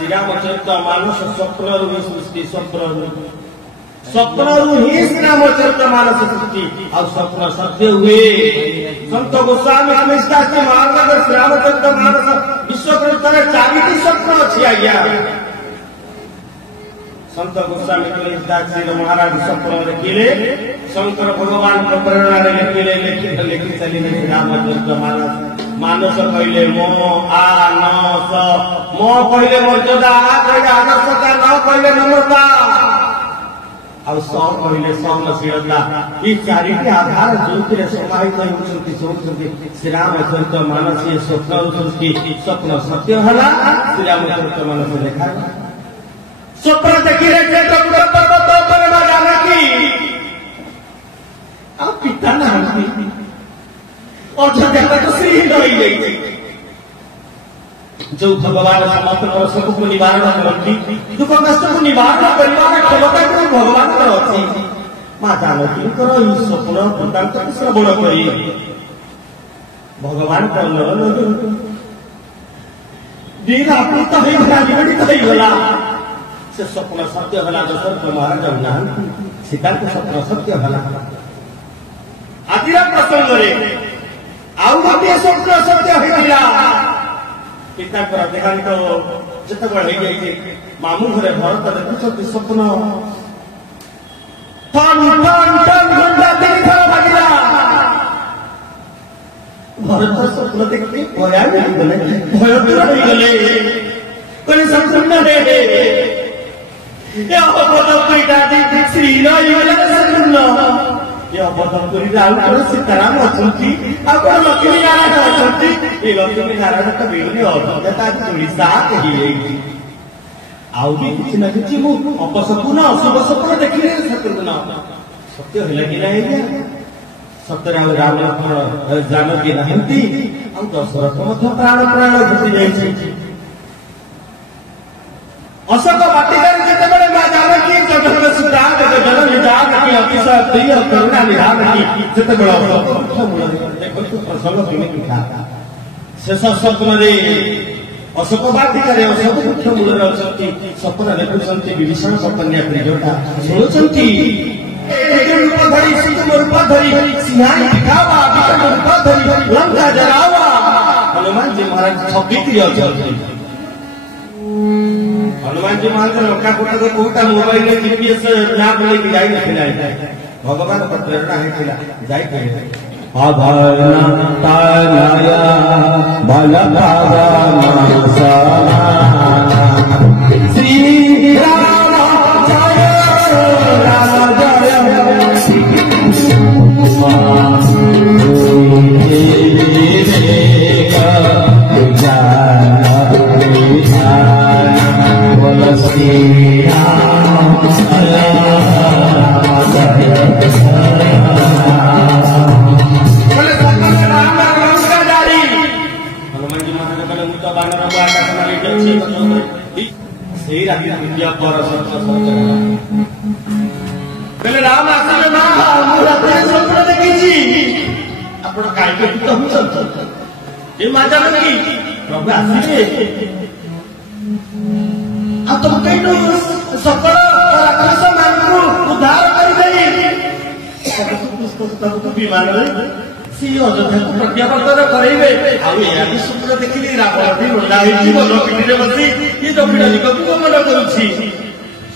श्रीरामचरित मानस स्वप्न सृष्टि स्वप्न ही श्रीरामचरित मानस सृष्टि और स्वप्न सत्य हुए संत गोस्वामी महानगर श्रीरामचरित मानस विश्वकृत 4टी स्वप्न अच्छी आज्ञा संत गोस्वामी तुलसीदास महाराज स्वप्न लिखिले शंकर भगवान प्रेरणा लिखिले लिखि चलिले श्रीरामचरित मानस कहले मो आनस मो कहले मर्यादा आ कहले आदर्शता न कहले नम्रता और सब कहले सहनशीलता ये 4टी आधार जो समाहित होती श्रीरामचरित मानस स्वप्न सृष्टि स्वप्न सत्य हला श्रीरामचरित मानस लेखा स्वप्न देखिले पर्वत पर जानकी आ पिता नाहंती अयोध्या तो श्री रही गई जो भगवान समस्त सब को निवारण करती दुख कष्ट को निवारण परिवार क्षमता को भगवान अच्छी माँ जानकी स्वप्न वृत्तांत श्रवण करी भगवान दिन आप्लुत होगला से स्वप्न सत्य होला दशरथ महाराज ना सीता स्वप्न सत्य होला आज प्रसंग आउ गोटे स्वप्न सत्य होता पिता देहांत जिते मामू घरे भरत देखुं स्वप्न भरत स्वप्न देखते भयभीत होगले सीताराम अच्छा लक्ष्मी नारायण अच्छा लक्ष्मी नारायण तो मिलनी अभिज्ञता आउ भी किसी ना कि अपसपन अशुभ सपन देखिए सत्य है कि नहीं सत्य राम लक्ष्मण जानकी नहांती दशरथ प्राण प्राण घुसी जाइए अशोक बाटिकार जितेबाला माँ जानकी जगत सुधा जननी जानकी अतिशय प्रिय करुणा निधान की जितेबाला प्रसंग केमिति था शेष स्वप्न अशोक बाटिकार अशोक वृक्ष मूल स्वप्न देखुंट विभीषण कन्या प्रियता शुणुंट रूप धरी सुतम रूप धरी सिंहाई दिखावा विकट रूप धरी लंका जरावा हनुमान जी महाराज 26 अच्छा हनुमान जी महाराज लंका कोटा को कोटा मोबाइल में जीपीएस मैप लेके जाई नथिला भगवान पर प्रेरणा हेतिला जाई कहे आभरणताया बलभागा श्री राम जय राम जय राम आसने स्वप्न देखी माँ जानकी प्रभु आसिले तुम कहीं सकल राक्षस मान उद्धार कर विमान सी अयोध्या को प्रत्यावर्तन करेंगे आदि स्वप्न देखिली रावण भी रोला पिठी बसी ये दक्षिण दिग को गमन करुच्ची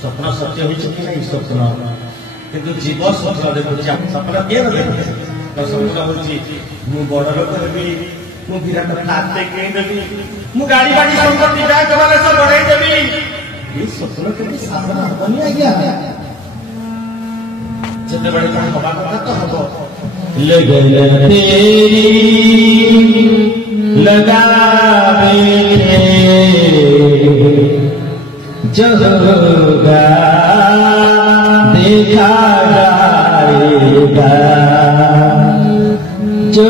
स्वप्न सत्य हो स्वप्न किंतु जीव स्वप्न देखुची स्वप्न किए देखे स्वप्न हूँ मु बड़ लोक हेबी मु विराट फ्लाट किदेवी मु गाड़ी बाड़ी संपत्ति बैंक बैलेंस बढ़ाईदेवी ये स्वप्न के साधन हेनी आज्ञा जिते बड़े हवा कथा तो हम लगन तेरी लगावे जहोगा देखा जाएगा जो